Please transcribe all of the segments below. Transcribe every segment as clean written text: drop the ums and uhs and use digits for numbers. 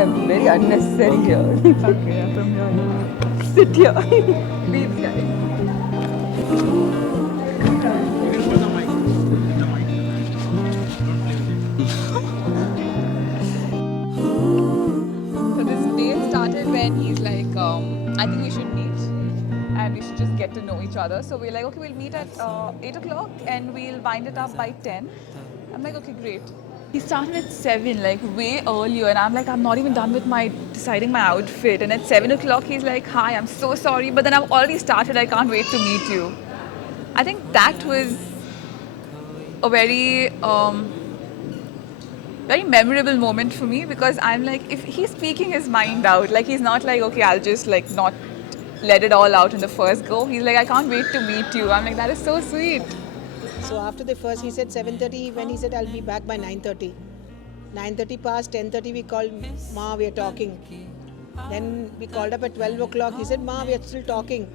I'm very unnecessary here. Okay, from here. Sit here. Please, guys. So this date started when he's like, I think we should meet and we should just get to know each other. So we're like, okay, we'll meet at 8 o'clock and we'll wind it up by 10. I'm like, okay, great. He started at 7, like way earlier, and I'm like, I'm not even done with deciding my outfit. And at 7 o'clock, he's like, hi, I'm so sorry, but then I've already started, I can't wait to meet you. I think that was a very memorable moment for me, because I'm like, if he's speaking his mind out, like he's not like, okay, I'll just like not let it all out in the first go. He's like, I can't wait to meet you. I'm like, that is so sweet. So after the first, he said 7:30. When he said I'll be back by 9:30. 9:30 past, 10:30 we called, Ma, we are talking. Then we called up at 12 o'clock. He said, Ma, we are still talking.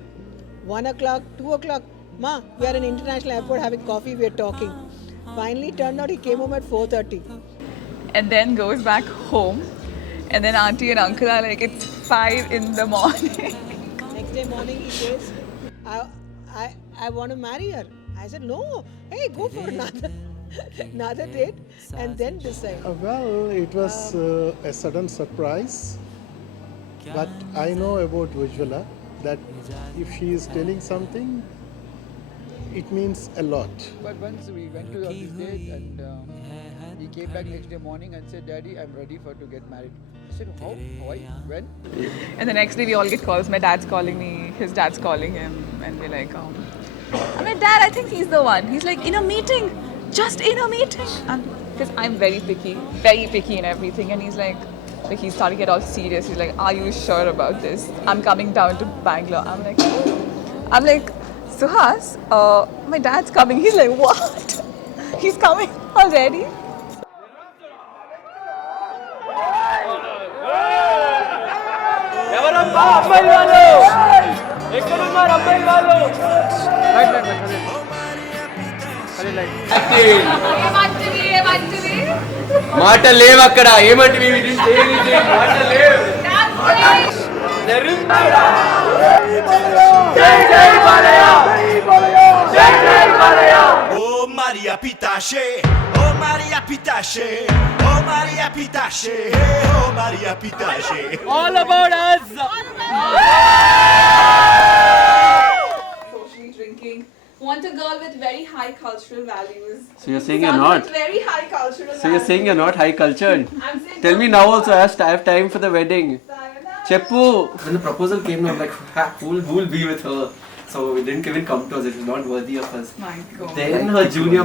1 o'clock, 2 o'clock, Ma, we are in international airport having coffee, we are talking. Finally turned out he came home at 4:30. And then goes back home. And then auntie and uncle are like, it's 5 in the morning. Next day morning he says, I want to marry her. I said, no, hey, go for another date and then decide. Well, it was a sudden surprise, but I know about Ujjwala that if she is telling something, it means a lot. But once we went to this date and he came back next day morning and said, Daddy, I'm ready to get married. I said, how? Why? When? And the next day we all get calls. My dad's calling me, his dad's calling him, and we're like, I'm like, Dad, I think he's the one. He's like, in a meeting, just in a meeting. Because I'm very picky in everything. And he's like he's starting to get all serious. He's like, are you sure about this? I'm coming down to Bangalore. I'm like, Suhas, my dad's coming. He's like, what? He's coming already? మాట లేవు అక్కడ ఏమంటే Oh Maria Pitache, oh Maria Pitache, oh Maria Pitache, oh Maria Pitache. all about us. Socially drinking. Want a girl with very high cultural values. So you're saying you're not? With very high cultural values. So you're saying you're not high cultured? I'm saying Tell me now also, I have time for the wedding. Sayonara. Cheppu. When the proposal came, I'm like, who will be with her? So it didn't even come to us. It was not worthy of us. My God. Then her junior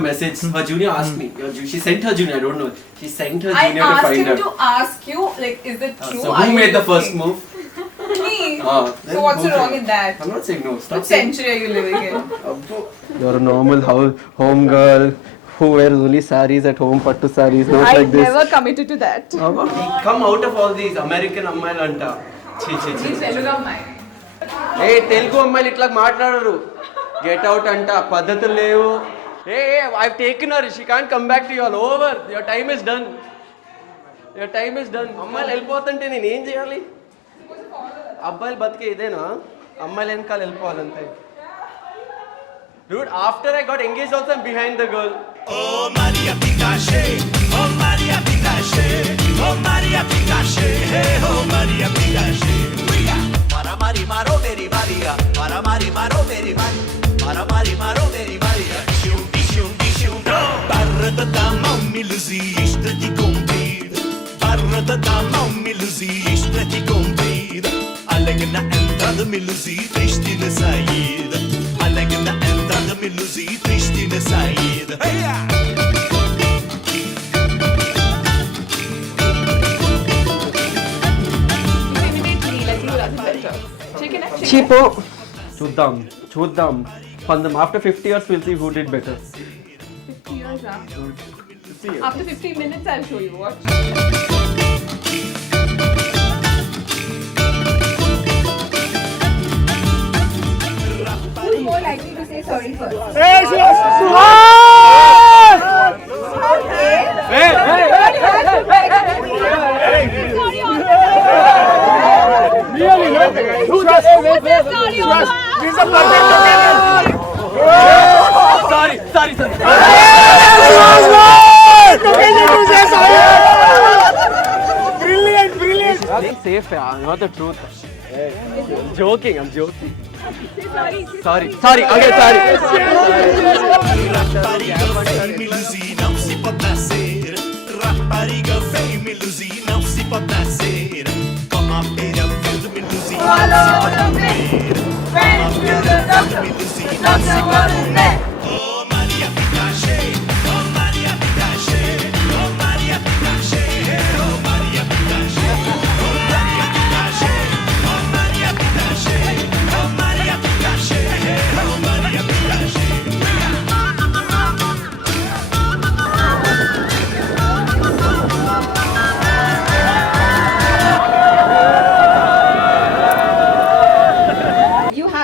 asked me. She sent her junior. I don't know. She sent her junior to find her. I asked him to ask you, like, is it true? So who made the first move? Me. Then So what's who's wrong it? in that? I'm not saying no. Stop What saying. century are you living in? You're a normal home girl who wears only saris at home, pattu saris, not I like this. never committed to that. Come out of all these American ammayal anta. Please tell me. Hey, Telugu ammayలు ఇట్లా మాట్లాడరు. Get out anta, పద్ధతులు లేవు. Hey, I've taken her. She can't come back to you. All over. Your time is done. అమ్మాయిలు వెళ్ళిపోతుంటే నేను ఏం చేయాలి? అబ్బాయిలు బతికే ఇదేనా? అమ్మాయిలు వెనకాల వెళ్ళిపోవాలంతే. Dude, after I got engaged also, I'm behind the girl. Oh Maria Pitache, oh Maria Pitache, oh Maria Pitache, hey oh Maria Pitache. Mara mari maro meri Maria, mara mari maro meri Maria, mara mari maro meri Maria. Shum shum barra da mammiluzi ishtati compir, barra da mammiluzi ishtati compir. Alagna entrada miluzi tristina saída, alagna entrada miluzi tristina saída. Hey ya! Cheapo. చూద్దాం. After 50 years, we'll see who did better. 50 years, huh? After 15 minutes, I'll show you. Watch. Who's more likely to say sorry first? Hey, Suhas! Hey! not the truth. I'm joking. Sorry. Okay, sorry. Rapariga fame ilusi, não se pode nascer. Rapariga fame ilusi, não se pode nascer. Como a beira verde me ilusi, não se pode comer. Como a beira verde me ilusi, não se pode comer. Oh Maria Pitache, oh Maria Pitache, oh Maria Pitache, oh Maria Pitache, oh Maria Pitache, oh Maria Pitache, oh Maria Pitache, oh Maria Pitache.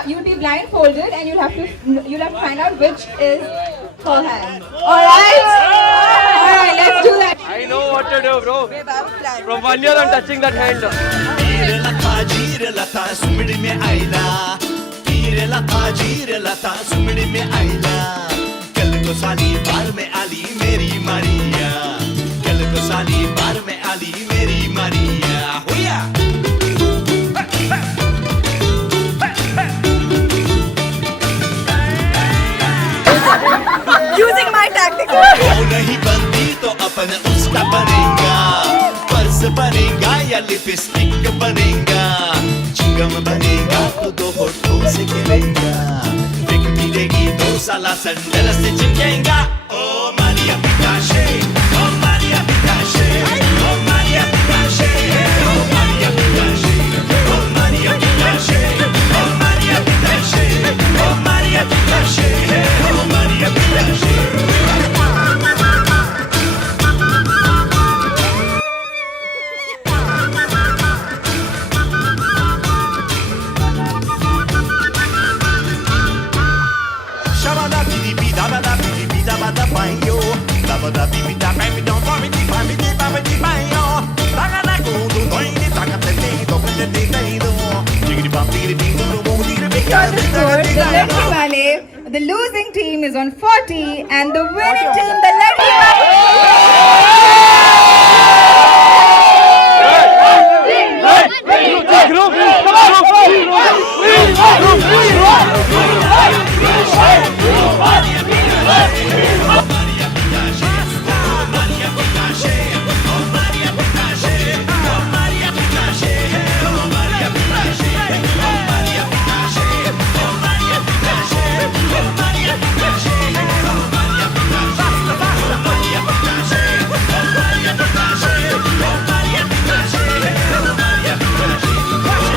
You'll be blindfolded and you'll have to find out which is her hand. Alright, let's do that. I know what to do, bro. From 1 year I'm touching that hand. जीर लता सुमड़ी में आईला तीर लता जीर लता सुमड़ी में आईला कल को साली बार में आली मेरी मारिया कल को साली बार में आली मेरी मारिया हुया Using my tactic. वो नहीं बनती तो अपन उसका बनेगा पर्स बनेगा या लिपस्टिक बनेगा चिंगम बनेगा तो दो होठों से गिरेगा बिक मिलेगी तो साला संडल से चिपकेगा ओ मारिया पिताशे ओ मारिया पिताशे ओ मारिया पिताशे ओ मारिया पिताशे ओ मारिया पिताशे ओ मारिया पिताशे ओ मारिया पिताशे ओ Maria पिताशे Shabada bidi bida bada bidi bida bada bayo. Dabada bidi da baby don't worry di ba bidi ba bidi bayo. Daga na go do doi ni daga te te do te te te do. Digri bam digri bing do do digri bing So the score, the Ladki Wale, the losing team is on 40 and the winning team, the Ladki Wale.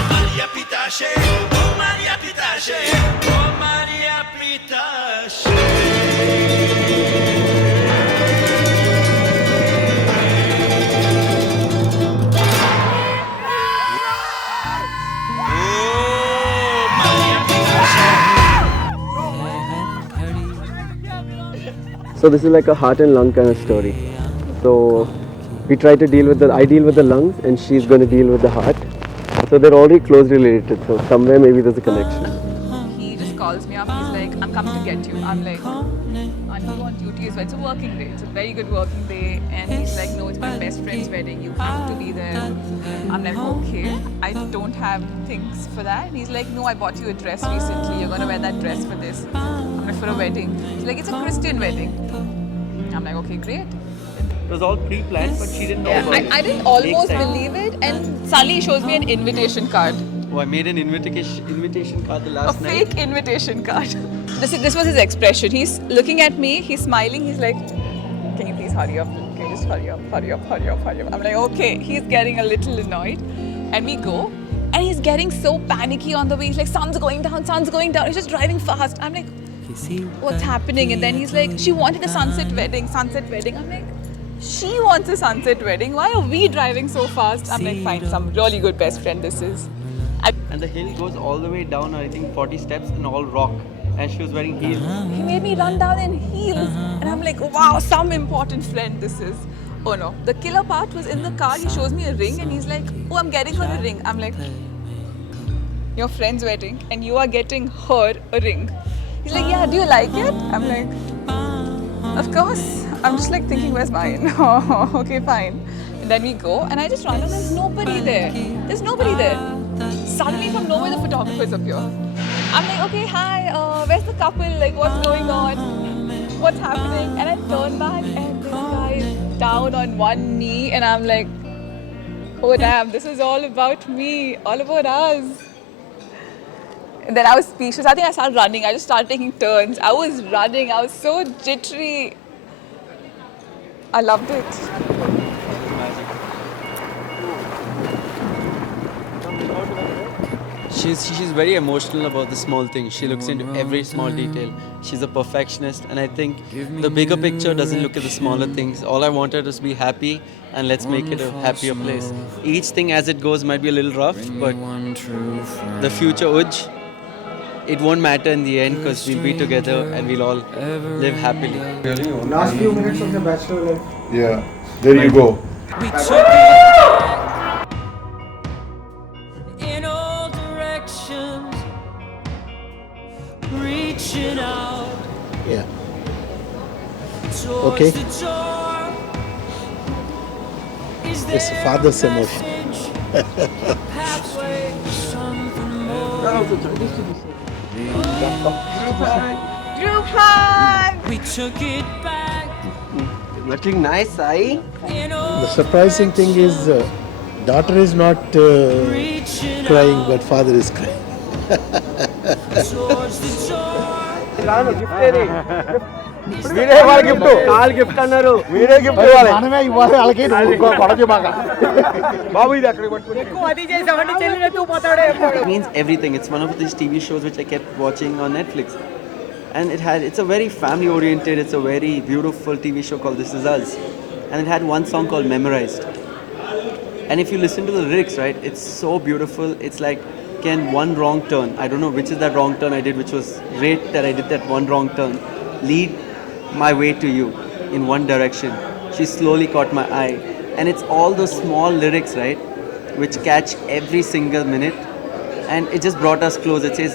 Maria Pitache, oh Maria Pitache, oh Maria Pitache. So this is like a heart and lung kind of story. So we try to deal with I deal with the lungs and she's going to deal with the heart. So they're already closely related. So somewhere maybe there's a connection. He just calls me up. He's like, I'm coming to get you. I'm like, aren't you on duty as well? It's a working day. It's a very good working day. And he's like, no, it's my best friend's wedding. You have to be there. I'm like, okay. I don't have things for that. And he's like, no, I bought you a dress recently. You're going to wear that dress for this. I'm like, for a wedding. He's like, it's a Christian wedding. I'm like, okay, great. It was all pre-planned, but she didn't know about it. I didn't almost believe it. And suddenly he shows me an invitation card. Oh, I made an invitation card the A last night. fake invitation card. This was his expression. He's looking at me, he's smiling, he's like, can you please hurry up? Can you just hurry up? I'm like, okay. He's getting a little annoyed. And we go. And he's getting so panicky on the way. He's like, sun's going down. He's just driving fast. I'm like, what's happening? And then he's like, she wanted a sunset wedding. I'm like, she wants a sunset wedding. Why are we driving so fast? I'm like, fine, some really good best friend this is. And the hill goes all the way down, I think 40 steps and all rock. And she was wearing heels. He made me run down in heels. And I'm like, wow, some important friend this is. Oh no. The killer part was in the car. He shows me a ring and he's like, oh, I'm getting her a ring. I'm like, your friend's wedding and you are getting her a ring. He's like, yeah, do you like it? I'm like, of course. I'm just like thinking, where's mine? Oh, okay, fine. Then we go, and I just run, and there's nobody there. There's nobody there. Suddenly, from nowhere, the photographers appear. I'm like, okay, hi, where's the couple? Like, what's going on? What's happening? And I turn back, and this guy is down on one knee, and I'm like, oh damn, this is all about me, all about us. And then I was speechless. I think I started running. I just started taking turns. I was running. I was so jittery. I loved it. She's very emotional about the small things. She looks into every small detail. She's a perfectionist, and I think the bigger picture doesn't look at the smaller things. All I want her to be happy, and let's make it a happier place. Each thing as it goes might be a little rough, but the future Ujj, it won't matter in the end because we'll be together and we'll all live happily. Last few minutes of the bachelor life. Yeah, there you go. We took it in all directions, reaching out Yeah. towards Okay. the door. Is there It's father's emotion. a pathway, something more? Group hug! We took it back Looking nice, Sai. in all The surprising thing is, daughter is not reaching crying, but father is crying. towards the door. వీడే వాళ్ళ gift call gift అన్నారు వీడే gift ఇవ్వాలి మనమే ఇవ్వాలి వాళ్ళకి కొడచి బాగా బాబు ఇది అక్కడ పట్టుకుని It means everything. It's one of these TV shows which I kept watching on Netflix. And it's a very family oriented, it's a very beautiful TV show called This Is Us. And it had one song called Memorized. And if you listen to the lyrics, right, it's so beautiful. It's like, can one wrong turn, I don't know which is that wrong turn I did, which was great that I did that one wrong turn, lead my way to you in one direction. She slowly caught my eye. And it's all those small lyrics, right, which catch every single minute. And it just brought us close. It says,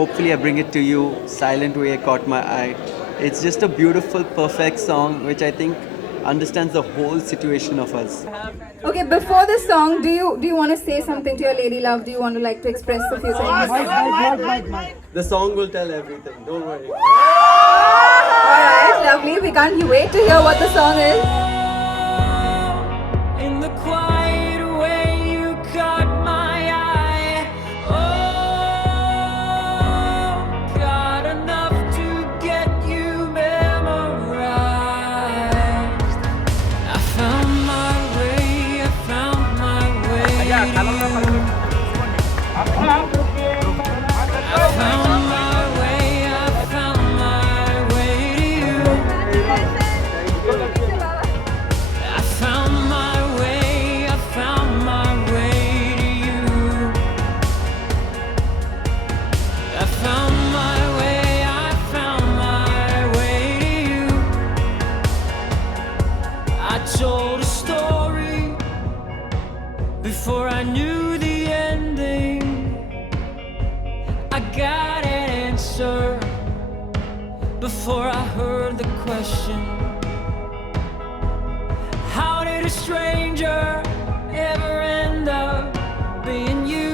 hopefully I bring it to you, silent way I caught my eye. It's just a beautiful, perfect song, which I think understands the whole situation of us. Okay, before this song, do you want to say something to your lady love? Do you want to like to express a few things? The song will tell everything, don't worry. Alright, lovely. We can't wait to hear what the song is. In the quiet way you caught my eye. Oh, got enough to get you memorized. I found my way, I found my way to you. I found my way, I found my way to you. I found my way, I found my way to you. I found my way, I found my way to you. I told a story before I knew the ending. I got an answer before I heard the question. How did a stranger ever end up being you?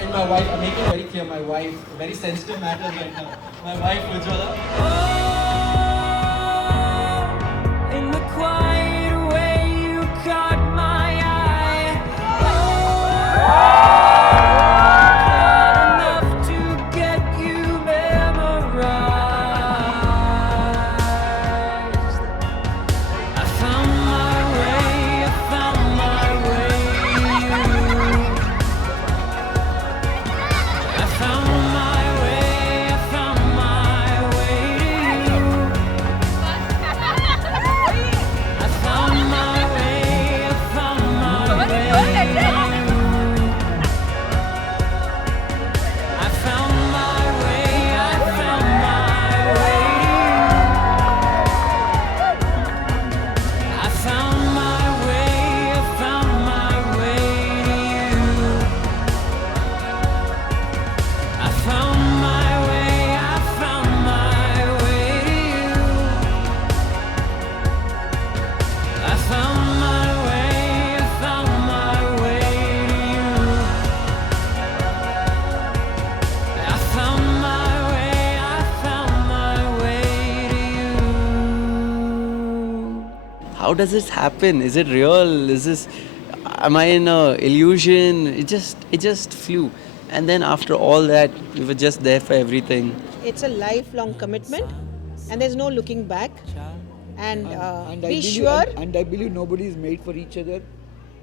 And my wife, I'm making it very clear, my wife, very sensitive matters right now. My wife, Ujjwala. Oh, in the quiet way you caught my eye. Got enough to get you memorized. I found my way, I found my way to you. I found my way, I found my way to you. how does this happen? Is it real? Is this, am I in a illusion? It just flew. And then after all that, we were just there for everything. It's a lifelong commitment, and there's no looking back. And I be believe, sure. and I believe nobody is made for each other.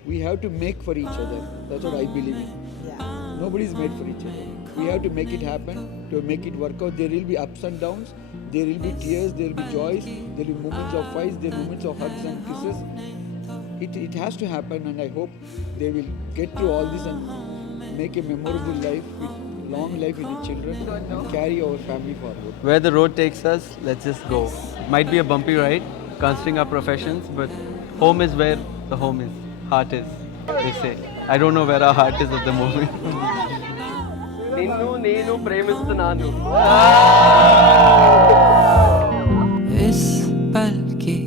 We have to make for each other. That's what I believe in. Yeah. Nobody is made for each other. We have to make it happen, to make it work out. There will be ups and downs. There will be tears. There will be joys. There will be moments of fights. There will be moments of hugs and kisses. It has to happen, and I hope they will get through all this and make a memorable life, with long life with the children, and carry our family forward. Where the road takes us, let's just go. Might be a bumpy ride, considering our professions, but home is where the home is, heart is, they say. I don't know where our heart is at the moment. నిన్ను నేను ప్రేమిస్తున్నాను. इस पल की